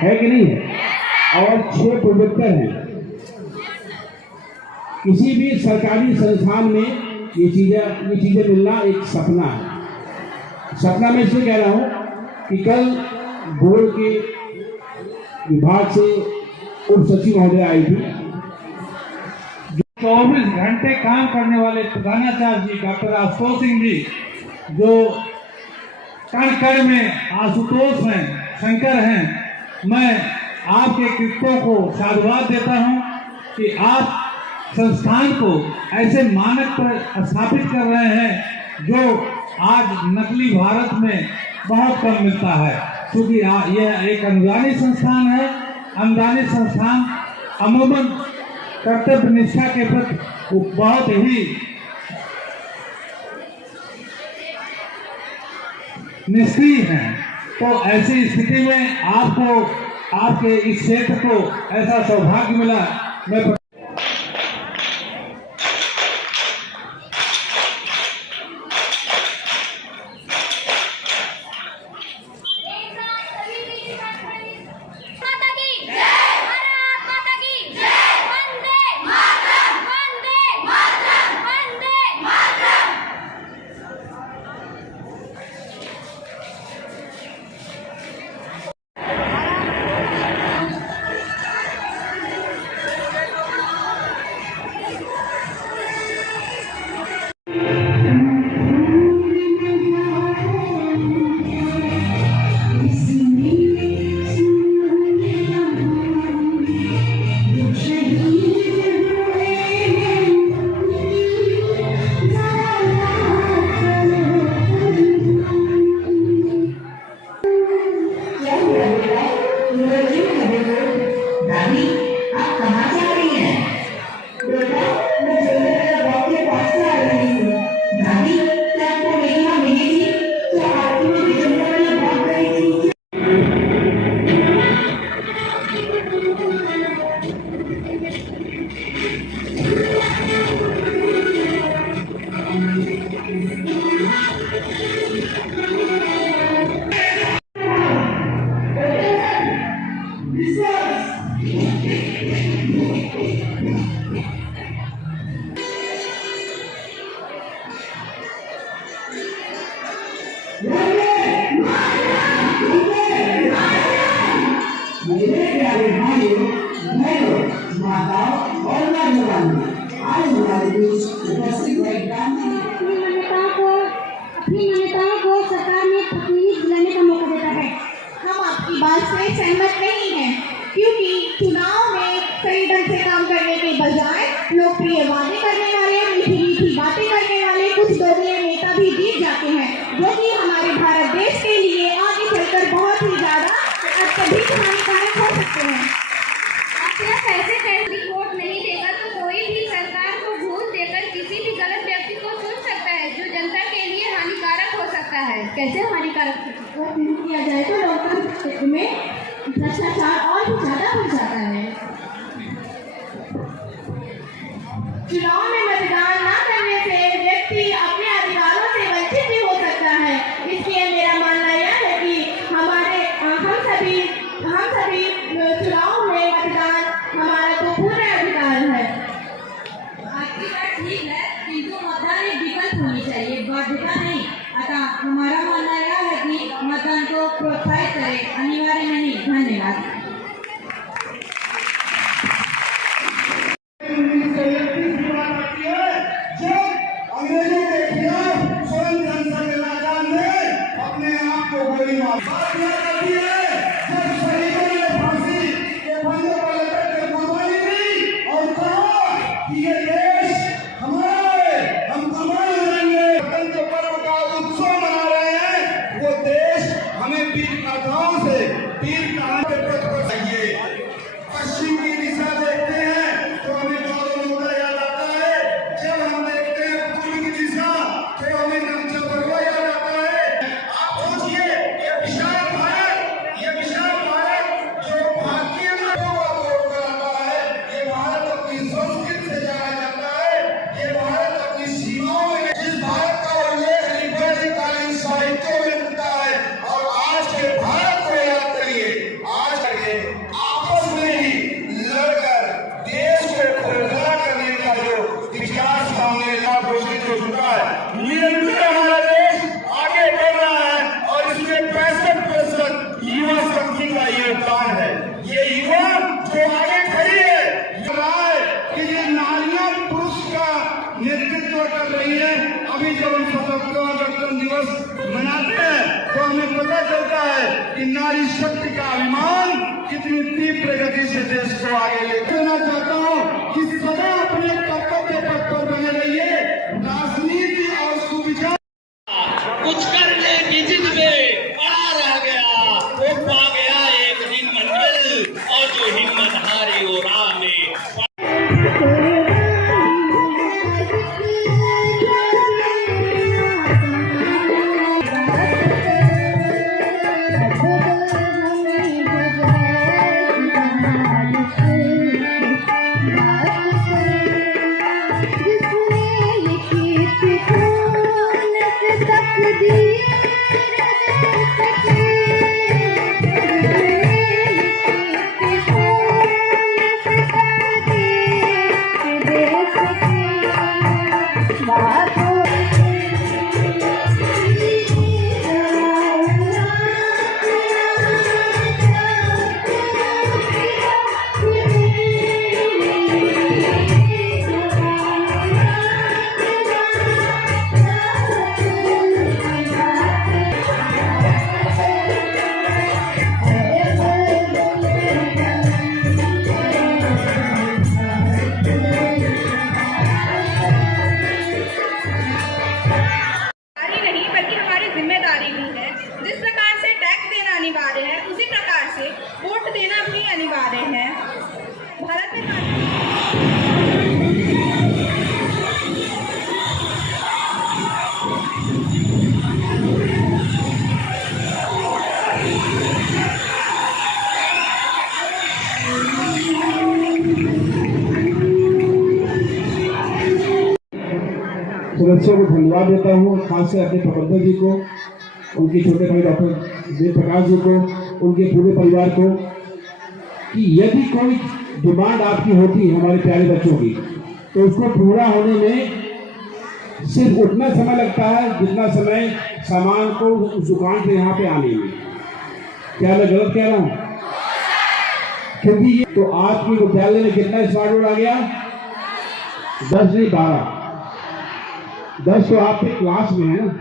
है कि नहीं है, और 6 प्रोजेक्टर हैं। किसी भी सरकारी संस्थान में ये चीजें मिलना एक सपना है। सपना मैं इसलिए कह रहा हूं कि कल बोर्ड के विभाग से उप सचिव महोदय आई थी। 24 घंटे काम करने वाले प्रधानाचार्य जी डॉक्टर आशुतोष सिंह जी, जो कण कण में आशुतोष हैं, शंकर हैं, मैं आपके कृत्यों को साधुवाद देता हूं कि आप संस्थान को ऐसे मानक पर स्थापित कर रहे हैं जो आज नकली भारत में बहुत कम मिलता है। क्योंकि यह एक अनुदानित संस्थान है। अनुदानित संस्थान अमूमन कर्तव्य निष्ठा के प्रति बहुत ही निष्क्रिय है। तो ऐसी स्थिति में आपको आपके इस क्षेत्र को ऐसा सौभाग्य मिला। मैं बात से सहमत नहीं है, क्योंकि चुनाव में सही ढंग से काम करने के बजाय लोकप्रिय वादे करने वाले, मीठी मीठी बातें करने वाले कुछ दोगले नेता भी जीत जाते हैं, जो कि हमारे भारत देश के लिए आगे चलकर बहुत ही ज्यादा अत्यधिक हानिकारक हो सकते हैं। सिर्फ ऐसे फैसले वोट नहीं देगा तो कोई भी सरकार को घूस देकर किसी भी गलत व्यक्ति को चुन सकता है, जो जनता के लिए हानिकारक हो सकता है। कैसे हानिकारक किया जाए तो लोकतंत्र क्षेत्र में भ्रष्टाचार और भी ज्यादा हो जाता है। चुनाव में मतदान न करने से व्यक्ति अपने अधिकारों से वंचित भी हो सकता है। इसलिए मेरा मानना यह है कि हम सभी चुनाव में मतदान हमारा तो पूरा अधिकार है। आपकी बात ठीक है, किंतु मतदान एक विकल्प होनी चाहिए, बाध्यता नहीं। अतः हमारा मानना यह है कि मतदान को प्रोत्साहित करें, अनिवार्य नहीं। धन्यवाद। वीर गाथाओं से क्रांति का योगदान है। ये युवा जो आगे खड़ी है, कि ये नारियां पुरुष का नेतृत्व कर रही है। अभी जब हम 77वां गणतंत्र दिवस मनाते हैं तो हमें पता चलता है कि नारी शक्ति का अभिमान कितनी तीव्र गति से देश को आगे ले जाना चाहता हूँ कि सदा अपने कर्तव्य पथ पर बने रहिए। राजनीति और सुविचार कुछ करने की जिद में पड़ा रह गया, वो पा गया एक दिन मंजिल, और जो हिम्मत हारी वो राह में वोट देना भी अनिवार्य है। भारत में सदस्यों को धन्यवाद देता हूँ, खास से अपने प्रबंधक जी को, उनके छोटे भाई डॉक्टर जय प्रकाश जी को, उनके पूरे परिवार को, कि यदि कोई डिमांड आपकी होती है हमारे प्यारे बच्चों की, तो उसको पूरा होने में सिर्फ उतना समय लगता है जितना समय सामान को उस दुकान से यहाँ पे आने में। क्या मैं गलत कह रहा हूँ? क्योंकि ये तो आपकी विद्यालय में कितना स्मार्ट बोर्ड आ गया? 10 नहीं 12। 10 तो आपके क्लास में है ना।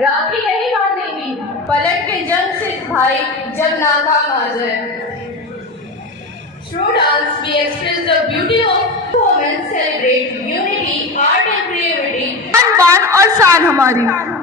राखी नहीं बांधेगी, पलट के जंग से भाई जब नाकाम आ जाए। Through dance, we express the beauty of women, celebrate unity, art and creativity, और शान हमारी।